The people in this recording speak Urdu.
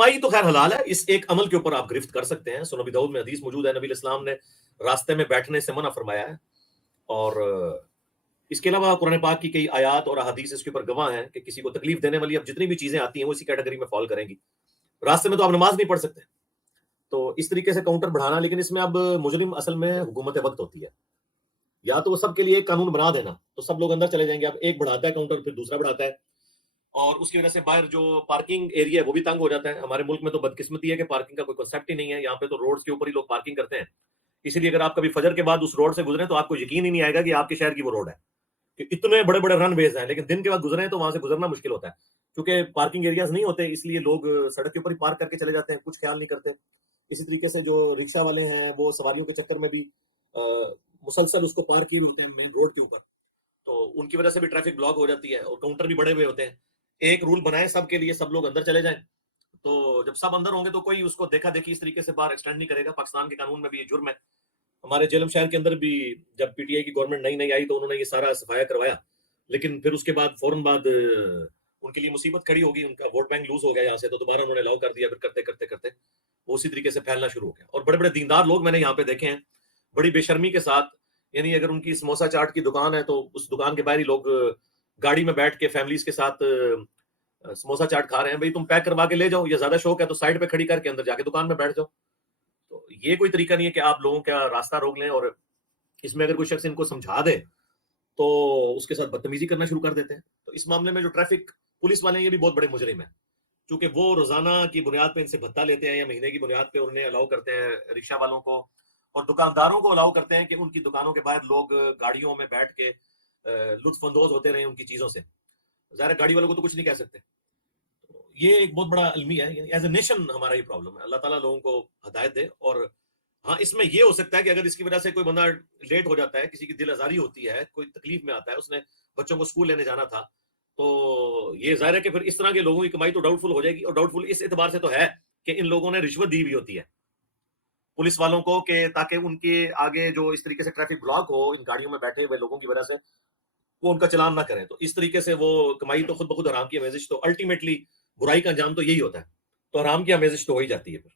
کمائی تو خیر حلال ہے، اس ایک عمل کے اوپر آپ گرفت کر سکتے ہیں. سنن ابی داؤد میں حدیث موجود ہے، نبی علیہ السلام نے راستے میں بیٹھنے سے منع فرمایا ہے. اور اس کے علاوہ قرآن پاک کی کئی آیات اور احادیث اس کے اوپر گواہ ہیں کہ کسی کو تکلیف دینے والی اب جتنی بھی چیزیں آتی ہیں وہ اسی کیٹیگری میں فال کریں گی. راستے میں تو آپ نماز نہیں پڑھ سکتے. تو اس طریقے سے کاؤنٹر بڑھانا، لیکن اس میں اب مجرم اصل میں حکومت وقت ہوتی ہے. یا تو وہ سب کے لیے ایک قانون بنا دینا تو سب لوگ اندر چلے جائیں گے. اب ایک بڑھاتا ہے کاؤنٹر، پھر دوسرا بڑھاتا ہے، اور اس کی وجہ سے باہر جو پارکنگ ایریا ہے وہ بھی تنگ ہو جاتا ہے. ہمارے ملک میں تو بدقسمتی ہے کہ پارکنگ کا کوئی کنسیپٹ ہی نہیں ہے. یہاں پہ تو روڈز کے اوپر ہی لوگ پارکنگ کرتے ہیں. اسی لیے اگر آپ کبھی فجر کے بعد اس روڈ سے گزریں تو آپ کو یقین ہی نہیں آئے گا کہ آپ کے شہر کی وہ روڈ ہے، کہ اتنے بڑے بڑے رن ویز ہیں، لیکن دن کے بعد گزرے تو وہاں سے گزرنا مشکل ہوتا ہے کیونکہ پارکنگ ایریاز نہیں ہوتے. اس لیے لوگ سڑک کے اوپر ہی پارک کر کے چلے جاتے ہیں، کچھ خیال نہیں کرتے. اسی طریقے سے جو رکشہ والے ہیں وہ سواریوں کے چکر میں بھی مسلسل اس کو پارک کیے ہوتے ہیں مین روڈ کے اوپر، تو ان کی وجہ سے بھی ٹریفک بلاک ہو جاتی ہے اور کاؤنٹر بھی بڑے ہوئے ہوتے ہیں. ایک رول بنائے سب کے لیے، سب لوگ اندر چلے جائیں. تو جب سب اندر ہوں گے تو کوئی اس کو دیکھا دیکھی اس طریقے سے باہر ایکسٹینڈ نہیں کرے گا. پاکستان کے قانون میں بھی یہ جرم ہے. ہمارے جیلم شہر کے اندر بھی جب پی ٹی آئی کی گورنمنٹ نئی نئی آئی تو انہوں نے یہ سارا صفایا کروایا، لیکن پھر اس کے بعد فوراً بعد ان کے لیے مصیبت کھڑی ہوگی. ان کا ووٹ بینک لوز ہو گیا یہاں سے، تو دوبارہ انہوں نے الاؤ کر دیا. پھر کرتے کرتے کرتے وہ اسی طریقے سے پھیلنا شروع ہو گیا. اور بڑے بڑے دیندار لوگ میں نے یہاں پہ دیکھے ہیں بڑی بے شرمی کے ساتھ، یعنی اگر ان کی سموسا چاٹ کی دکان ہے تو اس دکان کے باہر ہی لوگ گاڑی میں بیٹھ کے فیملیز کے ساتھ سموسا چاٹ کھا رہے ہیں. بھئی تم پیک کروا کے لے جاؤ، یا زیادہ شوق ہے تو سائڈ پہ کھڑی کر کے اندر جا کے دکان میں بیٹھ جاؤ. تو یہ کوئی طریقہ نہیں ہے کہ آپ لوگوں کا راستہ روک لیں. اور اس میں اگر کوئی شخص ان کو سمجھا دے تو اس کے ساتھ بدتمیزی کرنا شروع کر دیتے ہیں. تو اس معاملے میں جو ٹریفک پولیس والے ہیں یہ بھی بہت بڑے مجرم ہیں، کیونکہ وہ روزانہ کی بنیاد پہ ان سے بھتہ لیتے ہیں یا مہینے کی بنیاد پہ انہیں الاؤ کرتے ہیں رکشہ والوں کو اور دکانداروں کو الاؤ کرتے ہیں کہ ان کی دکانوں کے باہر لوگ گاڑیوں میں بیٹھ کے لطف اندوز ہوتے رہیں ان کی چیزوں سے. ظاہر گاڑی والوں کو تو کچھ نہیں کہہ سکتے. یہ ایک بہت بڑا المیہ ہے. ایز اے نیشن ہمارا یہ پرابلم ہے. اللہ تعالیٰ لوگوں کو ہدایت دے. اور ہاں اس میں یہ ہو سکتا ہے کہ اگر اس کی وجہ سے کوئی بندہ لیٹ ہو جاتا ہے، کسی کی دل آزاری ہوتی ہے، کوئی تکلیف میں آتا ہے، اس نے بچوں کو اسکول لینے جانا تھا، تو یہ ظاہر ہے کہ پھر اس طرح کے لوگوں کی کمائی تو ڈاؤٹ فل ہو جائے گی. اور ڈاؤٹ فل اس اعتبار سے تو ہے کہ ان لوگوں نے رشوت دی ہوئی ہوتی ہے پولیس والوں کو، کہ تاکہ ان کے آگے جو اس طریقے سے ٹریفک بلاک ہو ان گاڑیوں میں بیٹھے ہوئے لوگوں کی وجہ سے وہ ان کا چلان نہ کریں. تو اس طریقے سے وہ کمائی تو خود بخود حرام کی آمیزش، تو الٹیمیٹلی برائی کا انجام تو یہی ہوتا ہے. تو حرام کی آمیزش تو ہو ہی جاتی ہے پھر.